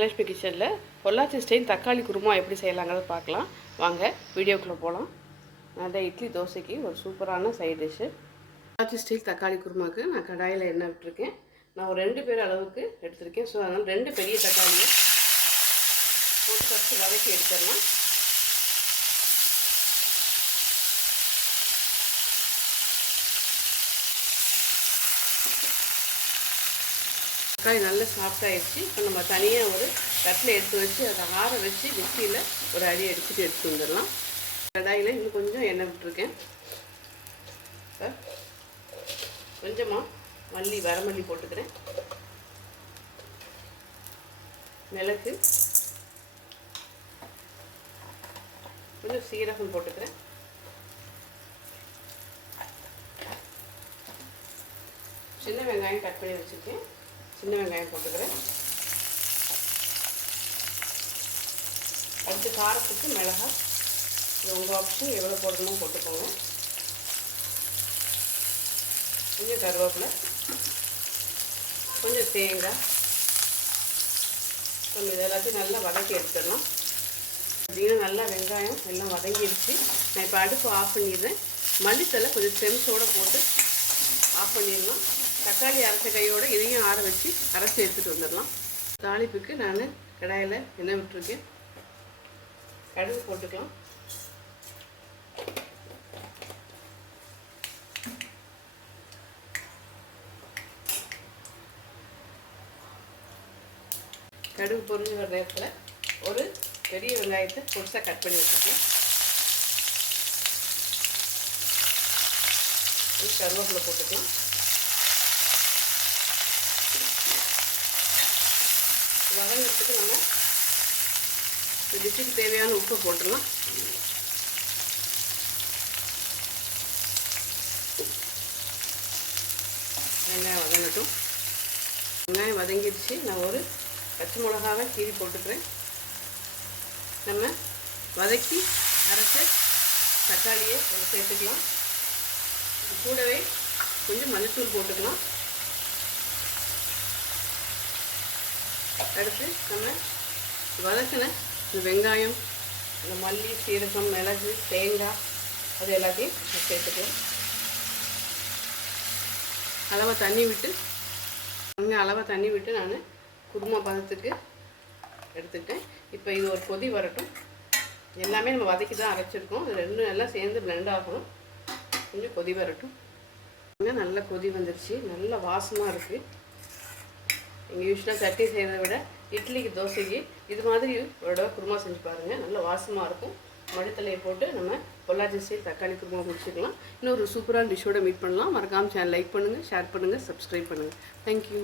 லட்சுமி கிச்சனில் பொள்ளாச்சி ஸ்டைல் தக்காளி குருமா எப்படி செய்யலாங்கிறத பார்க்கலாம். வாங்க வீடியோக்குள்ளே போகலாம். நல்ல இட்லி தோசைக்கு ஒரு சூப்பரான சைட் டிஷ்ஷு. பொள்ளாச்சி ஸ்டைல் தக்காளி குருமாவுக்கு நான் கடாயில் எண்ணெய் விட்டுருக்கேன். நான் ஒரு 2 பேர் அளவுக்கு எடுத்திருக்கேன். ஸோ அதனால் 2 பெரிய தக்காளியை போட்டு ஃபஸ்ட்டு வதக்கி எடுத்துடலாம். தக்காளி நல்லா சாஃப்டாகிடுச்சு. இப்போ நம்ம தனியாக ஒரு தட்டில் எடுத்து வச்சு அதை ஆற வச்சு மிக்சியில் ஒரு அடி அடிச்சுட்டு எடுத்து வந்துடலாம். கடாயில் இன்னும் கொஞ்சம் எண்ணெய் விட்டுருக்கேன். கொஞ்சமாக வரமல்லி போட்டுக்கிறேன். மிளகு, கொஞ்சம் சீரகம் போட்டுக்கிறேன். சின்ன வெங்காயம் கட் பண்ணி வச்சுருக்கேன். சின்ன வெங்காயம் போட்டுக்கிறேன். அடுத்து காரத்துக்கு மிளகாய், உங்கள் ஆப்ஷன் எவ்வளோ போடணுமோ போட்டுக்கோங்க. கொஞ்சம் கருவேப்பிலை, கொஞ்சம் தேங்காய், கொஞ்சம் இது எல்லாத்தையும் நல்லா வதக்கி எடுத்துடலாம். அப்படின்னா நல்லா வெங்காயம் எல்லாம் வதங்கிடுச்சு. நான் இப்போ அடுப்பு ஆஃப் பண்ணிடுறேன். மல்லித்தலை கொஞ்சம் செம்ஸோடு போட்டு ஆஃப் பண்ணிடலாம். தக்காளி அரைச்ச கையோடு இதையும் ஆற வச்சு அரைச்சி எடுத்துகிட்டு வந்துடலாம். தாளிப்புக்கு நான் கடாயில் எண்ணெய் விட்டுருக்கேன். கடுகு போட்டுக்கலாம். கடுகு பொரிஞ்சு வர நேரத்தில் ஒரு பெரிய வெங்காயத்தை பொடிசாக கட் பண்ணி வச்சுக்கலாம். கருவேப்பிலை போட்டுக்கலாம். வதங்கிறதுக்கு நம்ம இந்த டிஷ்ஷுக்கு தேவையான உப்பு போட்டுடலாம். வெங்காயம் வதங்கட்டும். வெங்காயம் வதங்கிடுச்சு. நான் ஒரு பச்சை மிளகாவை கீறி போட்டுக்கிறேன். நம்ம வதக்கி அரைச்ச தக்காளியை சேர்த்துக்கலாம். கூடவே கொஞ்சம் மஞ்சத்தூள் போட்டுக்கலாம். அடுத்து நம்ம வதக்கின இந்த வெங்காயம், இந்த மல்லி, சீரகம், மிளகு, தேங்காய் அது எல்லாத்தையும் சேர்த்துக்கலாம். அளவாக தண்ணி விட்டு நான் குருமா பதத்துக்கு எடுத்துக்கிட்டேன். இப்போ இது ஒரு கொதி வரட்டும். எல்லாமே நம்ம வதக்கி தான் அரைச்சிருக்கோம். இது ரெண்டும் நல்லா சேர்ந்து பிளெண்ட் ஆகணும். கொஞ்சம் கொதி வரட்டும். நல்லா கொதி வந்துடுச்சு. நல்ல வாசமாக இருக்குது. நீங்கள் யூஸ்வலாக சட்னி செய்கிறத விட இட்லிக்கு, தோசைக்கு இது மாதிரி ஒரு குருமா செஞ்சு பாருங்கள். நல்ல வாசமாக இருக்கும். மல்லித்தலையை போட்டு நம்ம பொள்ளாச்சி ஸ்டைல் தக்காளி குருமா முடிச்சுக்கலாம். இன்னொரு சூப்பரான டிஷ்ஷோட மீட் பண்ணலாம். மறக்காமல் சேனல் லைக் பண்ணுங்கள், ஷேர் பண்ணுங்கள், சப்ஸ்கிரைப் பண்ணுங்கள். தேங்க்யூ.